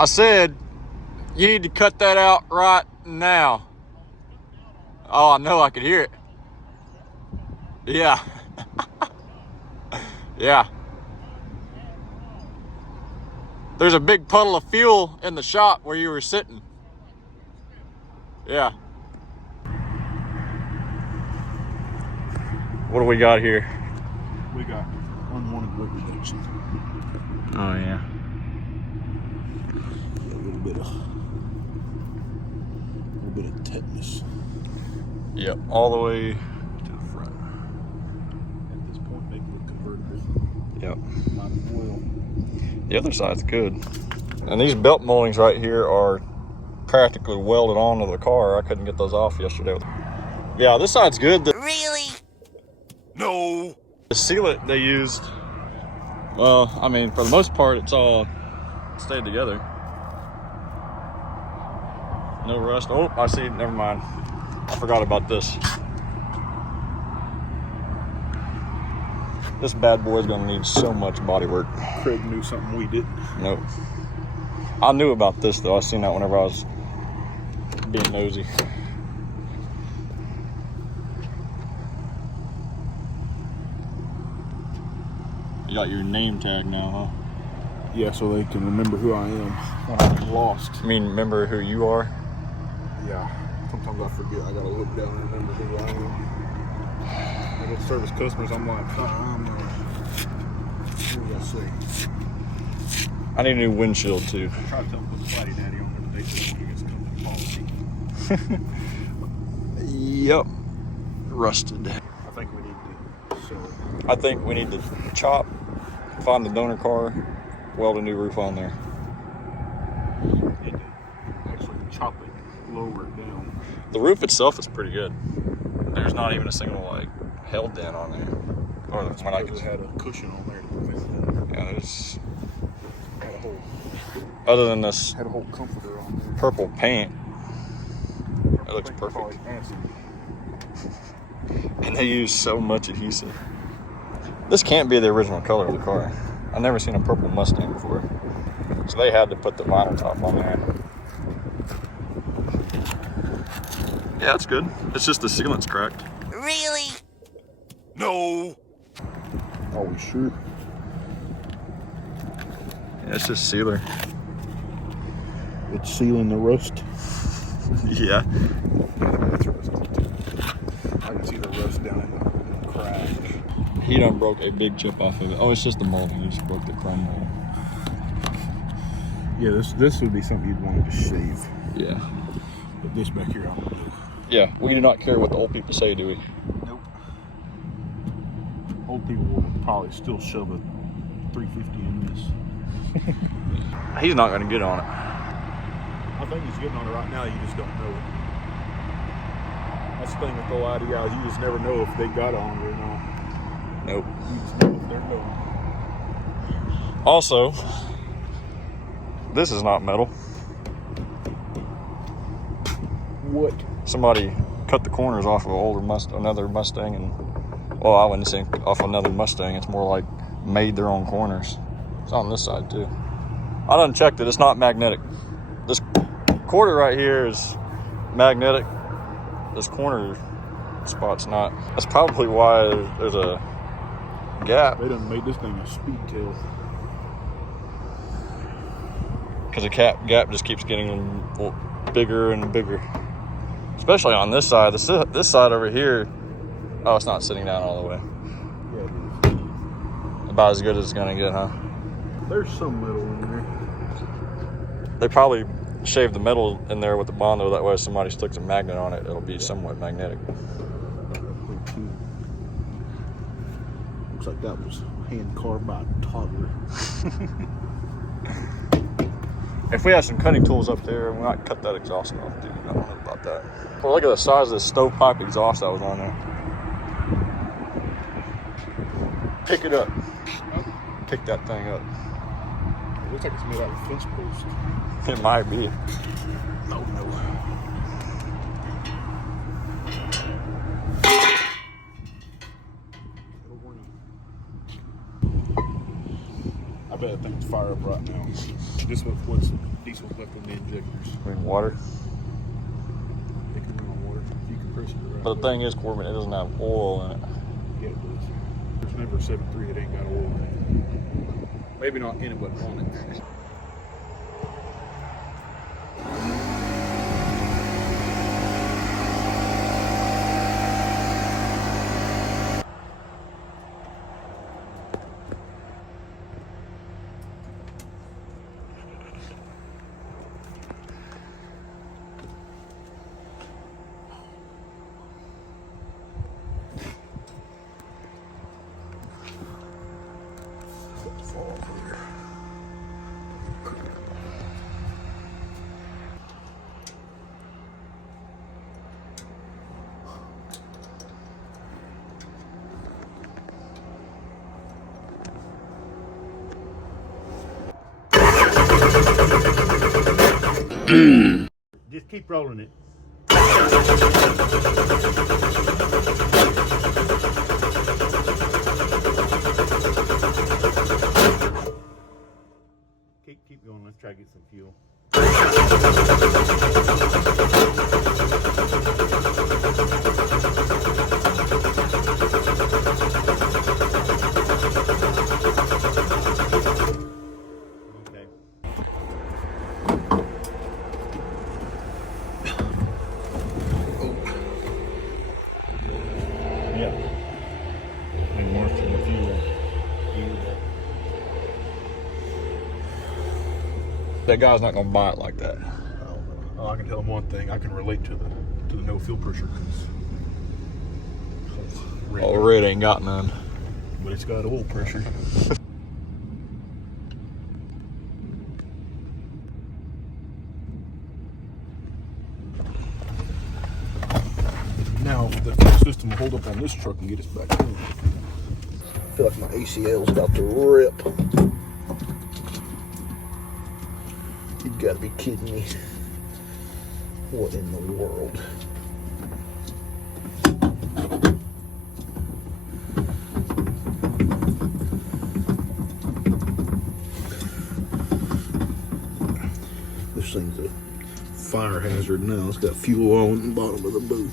I said, you need to cut that out right now. Oh, I know, I could hear it. Yeah. Yeah. There's a big puddle of fuel in the shop where you were sitting. Yeah. What do we got here? We got unwanted weight reduction. Oh, yeah. A little bit of tetanus. Yep, all the way to the front. At this point, make it convertible. Yep. Might as well. The other side's good. And these belt moldings right here are practically welded onto the car. I couldn't get those off yesterday. Yeah, this side's good. Really? No. The sealant they used, well, I mean, for the most part, it's all stayed together. No rust. Oh, I see. Never mind. I forgot about this. This bad boy's gonna need so much body work. Craig knew something we didn't. Nope. I knew about this though. I seen that whenever I was being nosy. You got your name tag now, huh? Yeah, so they can remember who I am when I'm lost. I mean, remember who you are? Yeah. Sometimes I forget. I gotta look down and remember who I am. I go service customers. I'm like, what do I say? I need a new windshield too. I tried to tell them to put Flatty Daddy on there, but they said it's company policy. Yep. Rusted. I think we need to sell it. I think we need to chop, find the donor car, weld a new roof on there. Need to actually chop it, lower it down. The roof itself is pretty good. There's not even a single like held dent on there. Or That's when I because could, it had a cushion on there to prevent it. yeah, there's Had a whole, other than this had a whole comforter on there. purple paint, it I looks think perfect. it's probably fancy. And they use so much adhesive. This can't be the original color of the car. I've never seen a purple Mustang before. So they had to put the vinyl top on there. Yeah, it's good. It's just the sealant's cracked. Really? No. Are we sure? Yeah, it's just sealer. It's sealing the rust. Yeah. It's rusty too. I can see the rust down in the crack. He done broke a big chip off of it. Oh, it's just the molding. He just broke the chrome mold. Yeah, this would be something you'd want to just shave. Yeah. But this back here, I don't do. Yeah, we do not care what the old people say, do we? Nope. Old people will probably still shove a 350 in this. He's not going to get on it. I think he's getting on it right now, you just don't know it. That's the thing with the old IDIs, you just never know if they got on it or not. Nope. You just know if they're going. Also, this is not metal. What? Somebody cut the corners off of another Mustang, and well, I wouldn't say off another Mustang. It's more like made their own corners. It's on this side too. I done checked it. It's not magnetic. This quarter right here is magnetic. This corner spot's not. That's probably why there's a gap. They done made this thing a speed tail. Because the gap just keeps getting bigger and bigger. Especially on this side. This side over here, oh, it's not sitting down all the way. Yeah, it is. About as good as it's gonna get, huh? There's some metal in there. They probably shaved the metal in there with the Bondo. That way if somebody sticks a magnet on it, it'll be somewhat magnetic. Looks like that was hand carved by a toddler. If we had some cutting tools up there, we might cut that exhaust off, dude. I don't know about that. Well, look at the size of the stovepipe exhaust that was on there. Pick it up. Pick that thing up. It looks like it's made out of fence post. It might be. Oh no. I bet that thing's fire up right now. This was what's diesel's left in the injectors. I mean, water. They can run on water. If you compress it right. But the thing is, Corbin, it doesn't have oil in it. Yeah, it does. There's never a 7.3 that ain't got oil in it. Maybe not in it, but on it. Just keep rolling it. Keep going. Let's try to get some fuel. Okay. Yeah. And more from the fuel. That guy's not gonna buy it like that. I don't know. Oh, I can tell them one thing. I can relate to the no fuel pressure. Oh, red ain't got none. But it's got oil pressure. Now the fuel system will hold up on this truck and get us back in. I feel like my ACL's about to rip. You gotta be kidding me. What in the world? This thing's a fire hazard now. It's got fuel on the bottom of the boot.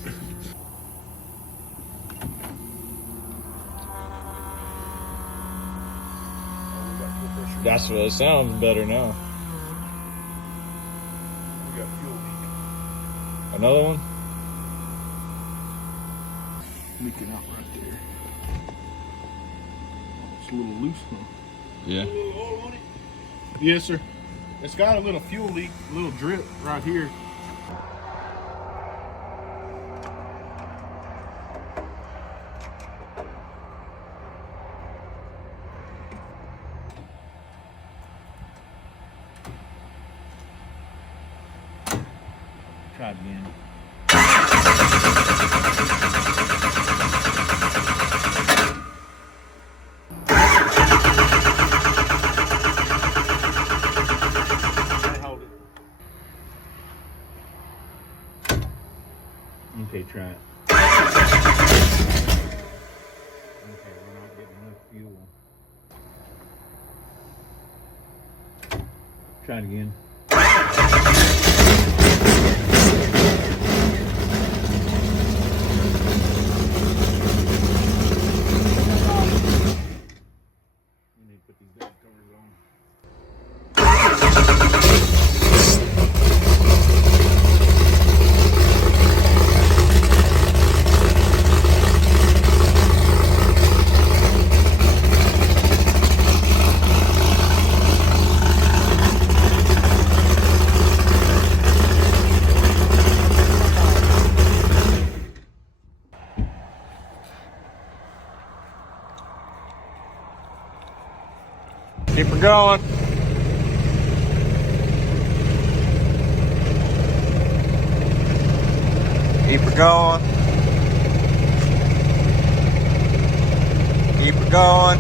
That's what it sounds better now. We got fuel leak. Another one? Leaking out right there. It's a little loose, huh? Yeah. A little oil on it? Yes, sir. It's got a little fuel leak, a little drip right here. Try it again. Hold it. Okay, try it. Okay, we're not getting enough fuel. Try it again. We need to put these back covers on. Keep her going. Keep her going. Keep her going.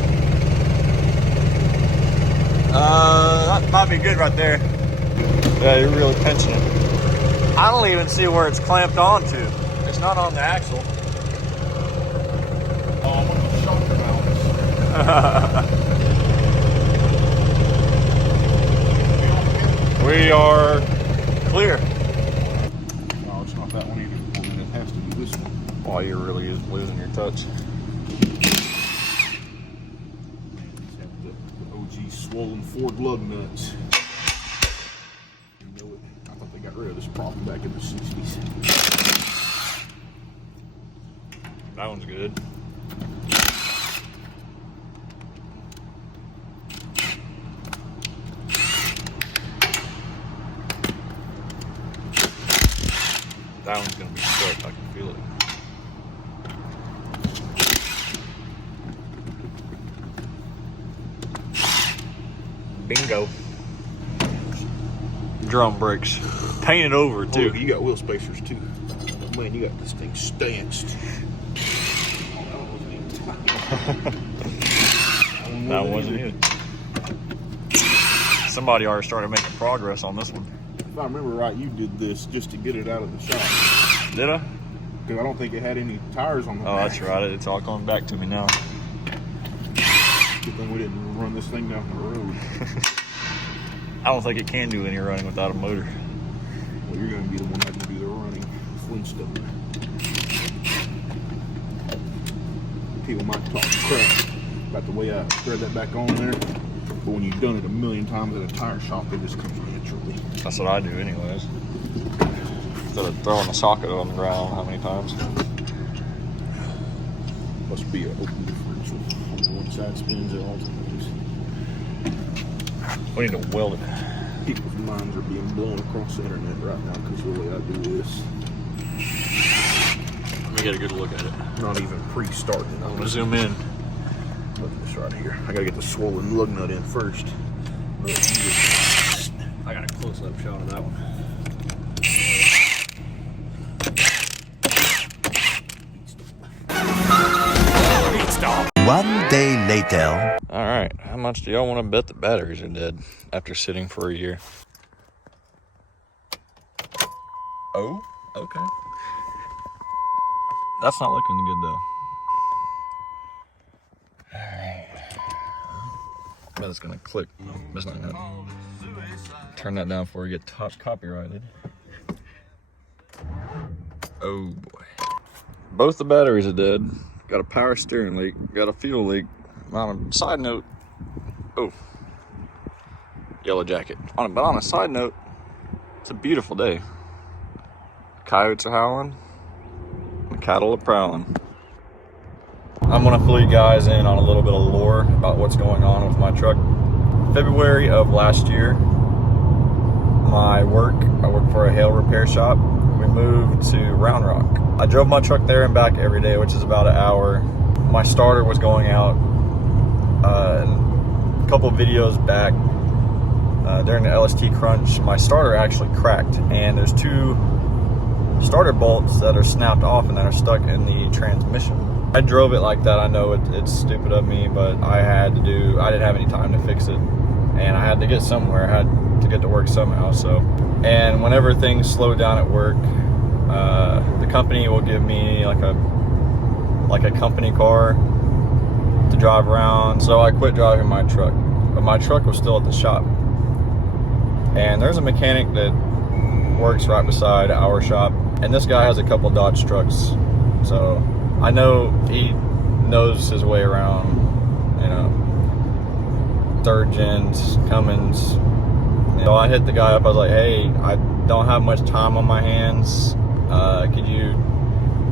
That might be good right there. Yeah, you're really pinching it. I don't even see where it's clamped onto. It's not on the axle. Oh, one of those shoulder mounts. We are clear. No, it's not that one either. I mean, it has to be this one. Oh, you're really losing your touch. The OG swollen Ford lug nuts. You know it. I thought they got rid of this problem back in the 60s. That one's good. That one's gonna be stuck, I can feel it. Bingo. Drum brakes. Painted over too. Oh, you got wheel spacers too. Man, you got this thing stanced. That wasn't it. Somebody already started making progress on this one. If I remember right, you did this just to get it out of the shop. Did I? Because I don't think it had any tires on the back. That's right. It's all coming back to me now. Good thing we didn't run this thing down the road. I don't think it can do any running without a motor. Well, you're going to be the one that can do the running. Flintstone. People might talk crap about the way I thread that back on there, but when you've done it a million times at a tire shop, it just comes naturally. That's what I do anyways. Instead of throwing a socket on the ground how many times. Must be an open differential. On one side spins it all times. We need to weld it. People's minds are being blown across the internet right now because the way I do this. Let me get a good look at it. Not even pre-starting. I'm gonna zoom in. Look at this right here. I gotta get the swollen lug nut in first. I got a close-up shot of that one. Stop. 1 day later. All right, how much do y'all want to bet the batteries are dead after sitting for a year? Oh, okay. That's not looking good though. All right. I bet it's gonna click. It's not gonna. Turn that down before we get copyrighted. Oh boy. Both the batteries are dead. Got a power steering leak. Got a fuel leak. On a side note, oh, yellow jacket. But on a side note, it's a beautiful day. Coyotes are howling. The cattle are prowling. I'm gonna fill you guys in on a little bit of lore about what's going on with my truck. February of last year, I work for a hail repair shop. We moved to Round Rock. I drove my truck there and back every day, which is about an hour. My starter was going out. A couple videos back, during the LST crunch, my starter actually cracked, and there's two starter bolts that are snapped off and that are stuck in the transmission. I drove it like that. I know it's stupid of me, but I didn't have any time to fix it, and I had to get somewhere. I had to get to work somehow. So, and whenever things slow down at work, the company will give me like a company car to drive around. So I quit driving my truck, but my truck was still at the shop. And there's a mechanic that works right beside our shop, and this guy has a couple Dodge trucks, so I know he knows his way around, you know, third gens, Cummins. So I hit the guy up. I was like, hey, I don't have much time on my hands. Could you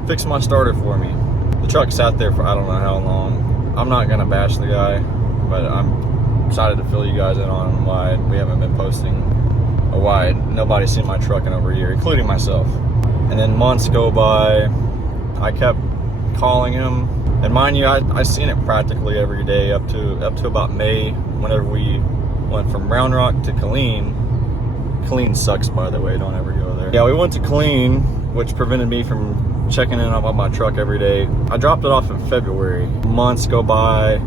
fix my starter for me? The truck sat there for I don't know how long. I'm not gonna bash the guy, but I'm excited to fill you guys in on why we haven't been posting, or why nobody's seen my truck in over a year, including myself. And then months go by, I kept calling him, and mind you, I seen it practically every day up to about May, whenever we went from Round Rock to Killeen. Killeen sucks, by the way, don't ever go there. Yeah, we went to Killeen, which prevented me from checking in on my truck every day. I dropped it off in February. Months go by,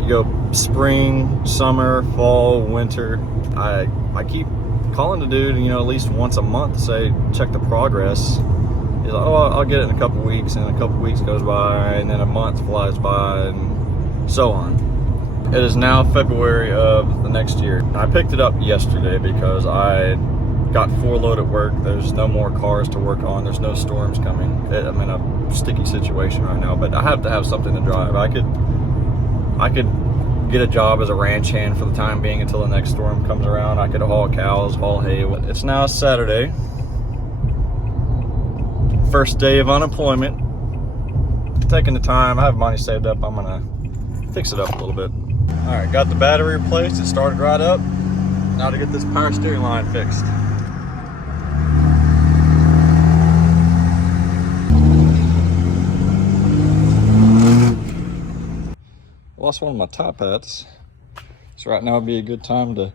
you go spring, summer, fall, winter. I keep calling the dude, you know, at least once a month to say, check the progress. He's like, oh, I'll get it in a couple weeks, and a couple weeks goes by, and then a month flies by, and so on. It is now February of the next year. I picked it up yesterday because I got 4 load at work. There's no more cars to work on. There's no storms coming. I'm in a sticky situation right now, but I have to have something to drive. I could get a job as a ranch hand for the time being until the next storm comes around. I could haul cows, haul hay. It's now Saturday. First day of unemployment. Taking the time. I have money saved up. I'm gonna fix it up a little bit. All right, got the battery replaced. It started right up. Now to get this power steering line fixed. Lost one of my top hats. So right now would be a good time to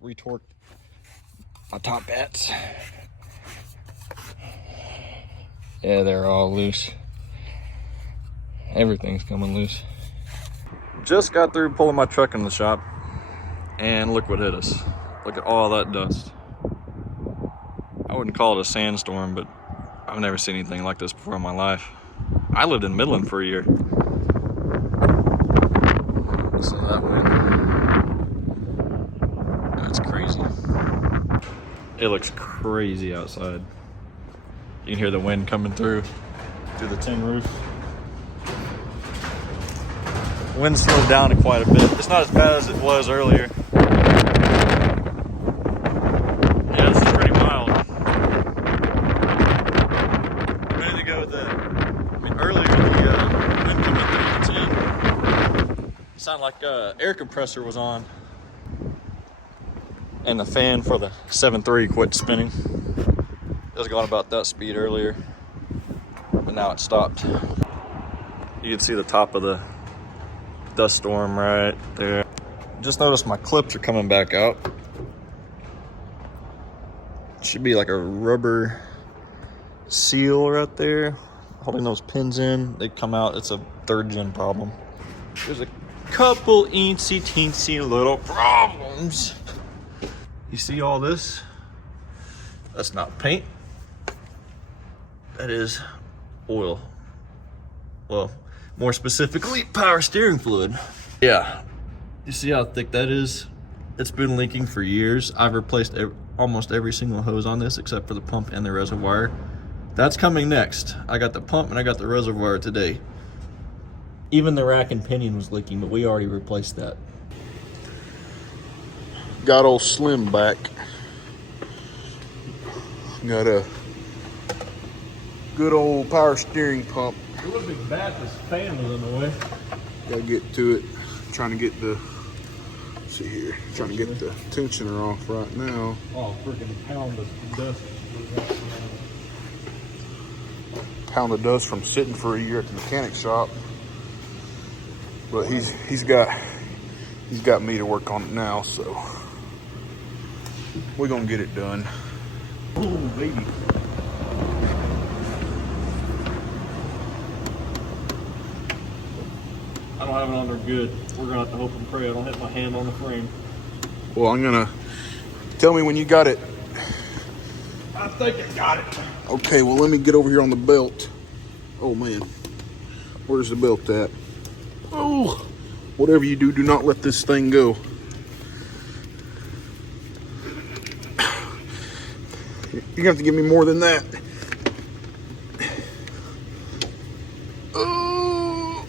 retorque my top hats. Yeah, they're all loose. Everything's coming loose. Just got through pulling my truck in the shop, and look what hit us. Look at all that dust. I wouldn't call it a sandstorm, but I've never seen anything like this before in my life. I lived in Midland for a year. Listen to that wind. That's crazy. It looks crazy outside. You can hear the wind coming through the tin roof. Wind slowed down quite a bit. It's not as bad as it was earlier. Yeah, this is pretty mild. A minute ago, earlier the wind coming through the tin, it sounded like air compressor was on. And the fan for the 7.3 quit spinning. It was going about that speed earlier, but now it stopped. You can see the top of the Duststorm right there. Just noticed my clips are coming back out. Should be like a rubber seal right there, holding those pins in. They come out. It's a 3rd gen problem. There's a couple eensy teensy little problems. You see all this? That's not paint. That is oil. Well, more specifically, power steering fluid. Yeah, you see how thick that is? It's been leaking for years. I've replaced almost every single hose on this except for the pump and the reservoir. That's coming next. I got the pump and I got the reservoir today. Even the rack and pinion was leaking, but we already replaced that. Got old Slim back. Got a good old power steering pump. It wouldn't be bad if this fan was in the way. Gotta get to it. Trying to get the, let's see here, trying to get the tensioner off right now. Oh, freaking pound of dust. Pound of dust from sitting for a year at the mechanic shop. But he's got me to work on it now, so we're gonna get it done. Ooh, baby. I don't have it on there good. We're gonna have to hope and pray I don't hit my hand on the frame. Well, I'm gonna, tell me when you got it. I think I got it. Okay, well, let me get over here on the belt. Oh man, where's the belt at? Oh, whatever you do, do not let this thing go. You're gonna have to give me more than that. Oh.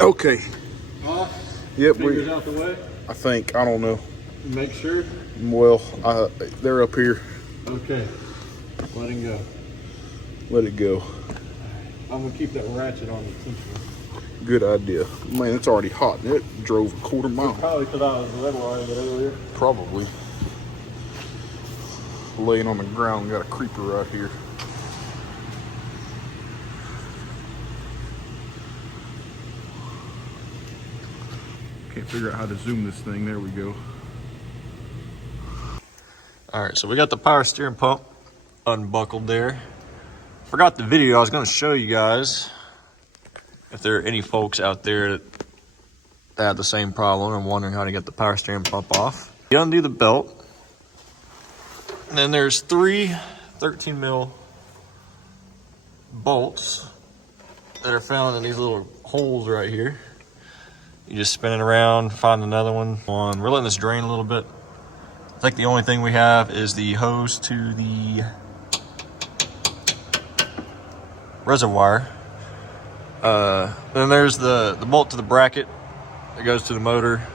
Okay. Yep. Fingers out the way. I think. I don't know. Make sure. Well, they're up here. Okay. Let him go. Let it go. I'm gonna keep that ratchet on the tensioner. Good idea. Man, it's already hot. It drove a quarter mile. Probably because I was red wiring it earlier. Probably. Laying on the ground, got a creeper right here. Can't figure out how to zoom this thing. There we go. All right, so we got the power steering pump unbuckled there. Forgot the video. I was going to show you guys if there are any folks out there that have the same problem and wondering how to get the power steering pump off. You undo the belt, and then there's 3 13 mil bolts that are found in these little holes right here. You just spin it around, find another one. We're letting this drain a little bit. I think the only thing we have is the hose to the reservoir. Then there's the bolt to the bracket that goes to the motor.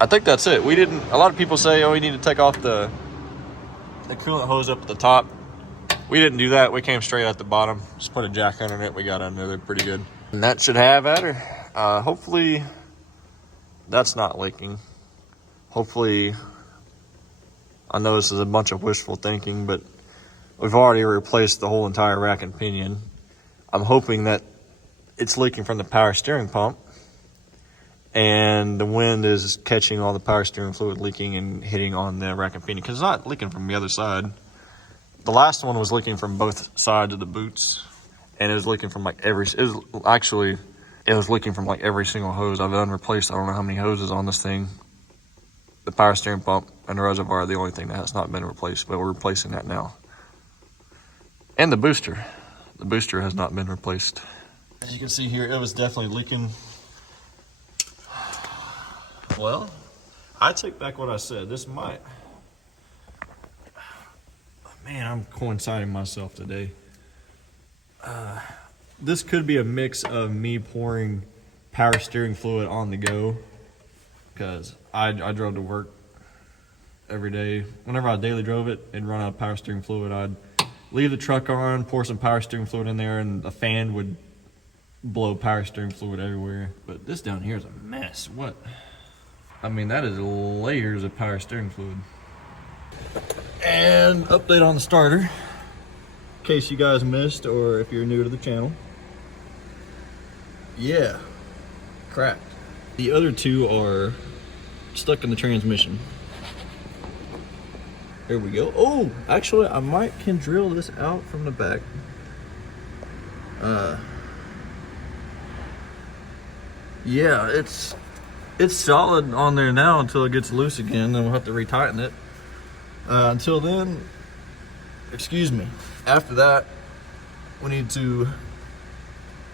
I think that's it. A lot of people say, oh, you need to take off the coolant hose up at the top. We didn't do that. We came straight at the bottom. Just put a jack under it. We got under there pretty good. And that should have at her. Hopefully that's not leaking. Hopefully, I know this is a bunch of wishful thinking, but we've already replaced the whole entire rack and pinion. I'm hoping that it's leaking from the power steering pump and the wind is catching all the power steering fluid leaking and hitting on the rack and pinion, because it's not leaking from the other side. The last one was leaking from both sides of the boots, and it was leaking from like it was leaking from like every single hose. I've unreplaced, I don't know how many hoses on this thing. The power steering pump and the reservoir are the only thing that has not been replaced, but we're replacing that now. And the booster. The booster has not been replaced. As you can see here, it was definitely leaking. Well, I take back what I said. This might... Man, I'm coinciding myself today. This could be a mix of me pouring power steering fluid on the go, because I drove to work every day. Whenever I daily drove it and run out of power steering fluid, I'd leave the truck on, pour some power steering fluid in there, and the fan would blow power steering fluid everywhere. But this down here is a mess. What? I mean, that is layers of power steering fluid. And update on the starter, in case you guys missed or if you're new to the channel. Yeah, cracked. The other two are stuck in the transmission. There we go. Oh, actually, I might can drill this out from the back. Yeah, it's solid on there now until it gets loose again, then we'll have to retighten it. Until then, excuse me, after that, we need to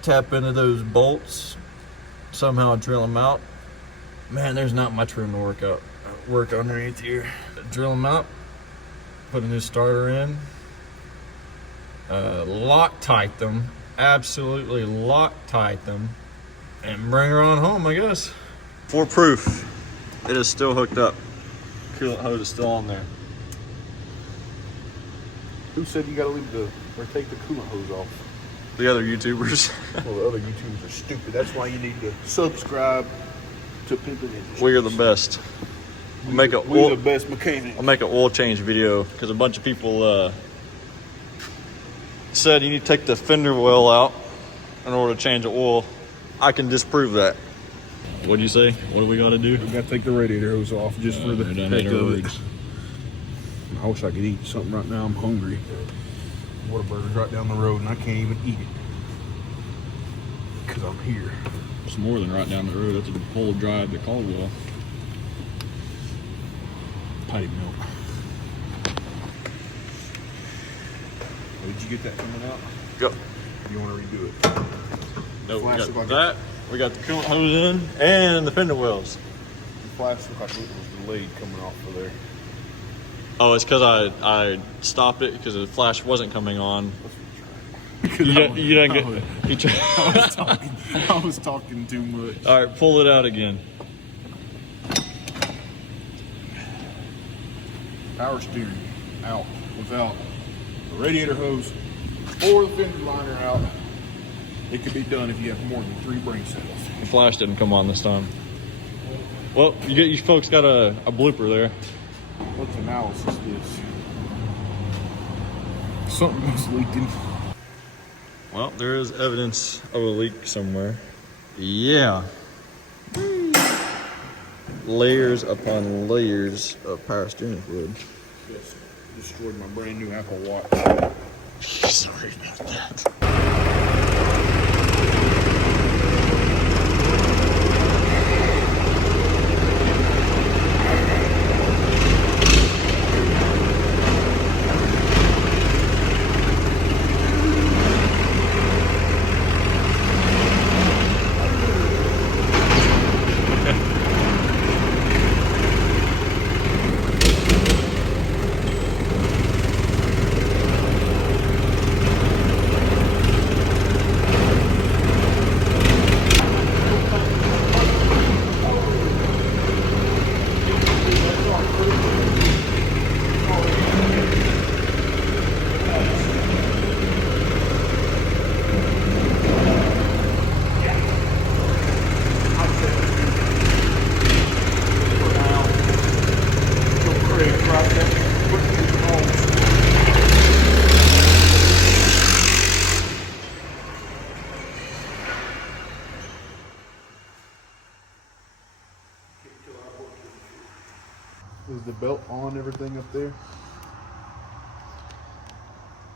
tap into those bolts, somehow drill them out. Man, there's not much room to work underneath here. Drill them out, put a new starter in, Loctite them, absolutely Loctite them, and bring her on home, I guess. For proof, it is still hooked up. Coolant hose is still on there. Who said you gotta leave or take the coolant hose off? The other YouTubers. Well, the other YouTubers are stupid. That's why you need to subscribe to Pimpin' Industries. We are the best. We're the best mechanics. I'll make an oil change video, because a bunch of people said you need to take the fender well out in order to change the oil. I can disprove that. What'd you say? What do we got to do? We got to take the radiator hose off just for the heck of it. I wish I could eat something right now. I'm hungry. Whataburger's right down the road and I can't even eat it because I'm here. It's more than right down the road. That's a whole drive to Caldwell. Patty milk. Did you get that coming out? Yep. You want to redo it? No, we got that. We got the coolant hose in and the fender wells. The flash looked like it was delayed coming off of there. Oh, it's because I stopped it because the flash wasn't coming on. You didn't get. I was talking too much. All right, pull it out again. Power steering out without the radiator hose or the fender liner out. It could be done if you have more than 3 brain cells. The flash didn't come on this time. Well, you folks got a blooper there. What's analysis is? Something was leaking. Well, there is evidence of a leak somewhere. Yeah. Layers upon layers of power steering fluid. Just destroyed my brand new Apple Watch. Sorry about that. Is the belt on everything up there?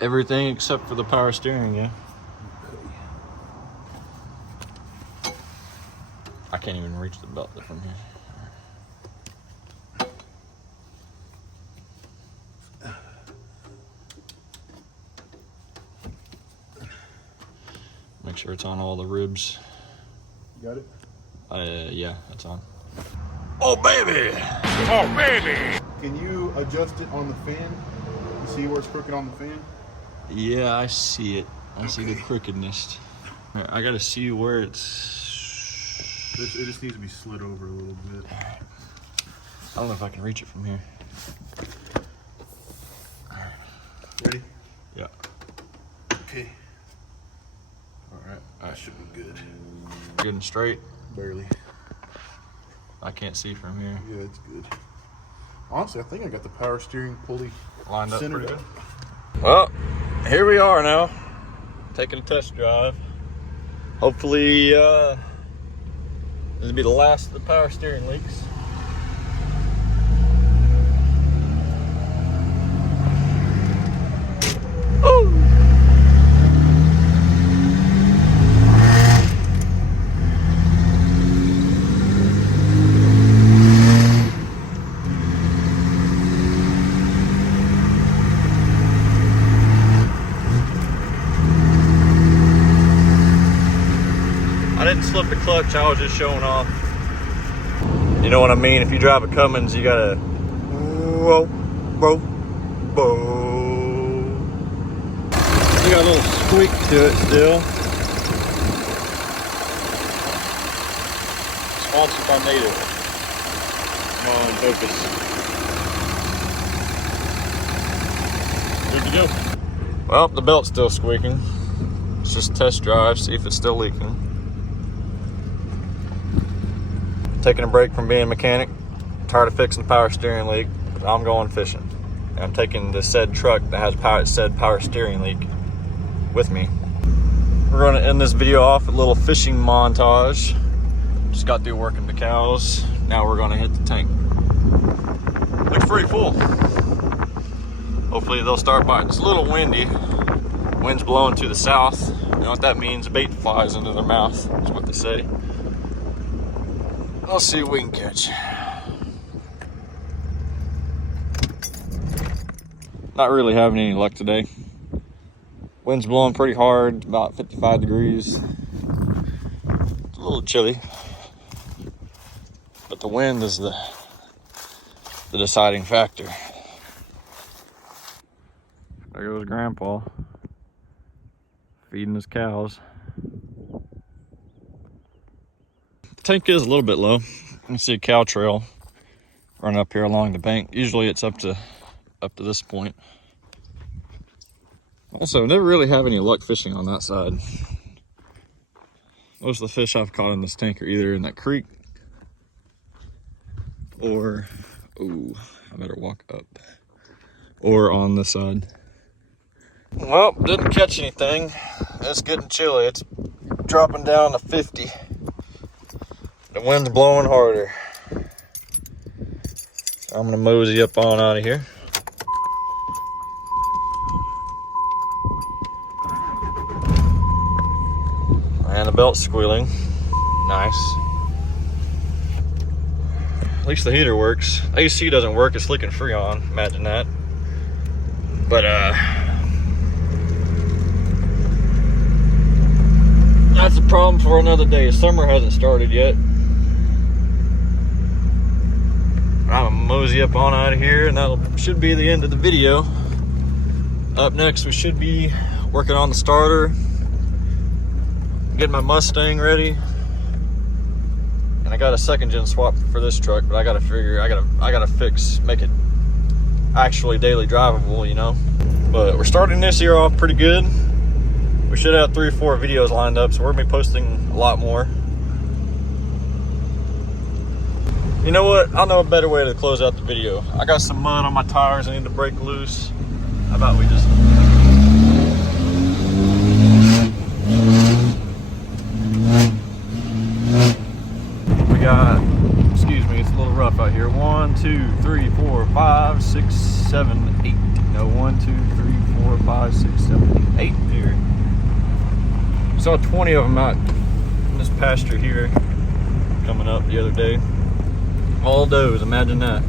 Everything except for the power steering, yeah. I can't even reach the belt from here. Make sure it's on all the ribs. You got it? Yeah, it's on. Oh, baby! Oh, baby! Can you adjust it on the fan? You see where it's crooked on the fan? Yeah, I see it. I see the crookedness. I gotta see where it's... It just needs to be slid over a little bit. I don't know if I can reach it from here. Ready? Yeah. Okay. Alright. That should be good. Good and straight. Barely. I can't see from here. Yeah, it's good. Honestly, I think I got the power steering pulley Lined up centered pretty up. good. Well, here we are now. Taking a test drive. Hopefully, this will be the last of the power steering leaks. Oh! I didn't slip the clutch, I was just showing off. You know what I mean? If you drive a Cummins, you gotta whoa, whoa, whoa. You got a little squeak to it still. Sponsored by Native. Come on, focus. Good to go. Well, the belt's still squeaking. It's just test drive, see if it's still leaking. Taking a break from being a mechanic, tired of fixing the power steering leak. I'm going fishing. And I'm taking the said truck that has said power steering leak with me. We're going to end this video off with a little fishing montage. Just got through working the cows. Now we're going to hit the tank. Looks pretty full. Hopefully they'll start biting. It's a little windy. Wind's blowing to the south. You know what that means? Bait flies into their mouth. That's what they say. Let's see what we can catch. Not really having any luck today. Wind's blowing pretty hard, about 55 degrees. It's a little chilly. But the wind is the deciding factor. There goes Grandpa. Feeding his cows. The tank is a little bit low. You can see a cow trail running up here along the bank. Usually it's up to this point. Also, never really have any luck fishing on that side. Most of the fish I've caught in this tank are either in that creek or, ooh, I better walk up, or on this side. Well, didn't catch anything. It's getting chilly. It's dropping down to 50. The wind's blowing harder. I'm gonna mosey up on out of here. And the belt's squealing. Nice. At least the heater works. AC doesn't work, it's leaking Freon. Imagine that. But that's a problem for another day. Summer hasn't started yet. I'm gonna mosey up on out of here, and that should be the end of the video. Up next, we should be working on the starter, getting my Mustang ready, and I got a second gen swap for this truck, but I gotta make it actually daily drivable, you know. But we're starting this year off pretty good. We should have 3 or 4 videos lined up, so we're gonna be posting a lot more. You know what? I know a better way to close out the video. I got some mud on my tires I need to break loose. How about we just... We got, excuse me, it's a little rough out here. 1, 1, 2, 3, 4, 5, 6, 7, 8. No, 1, 2, 3, 4, 5, 6, 7, 8 there. Saw 20 of them out in this pasture here coming up the other day. All does, imagine that.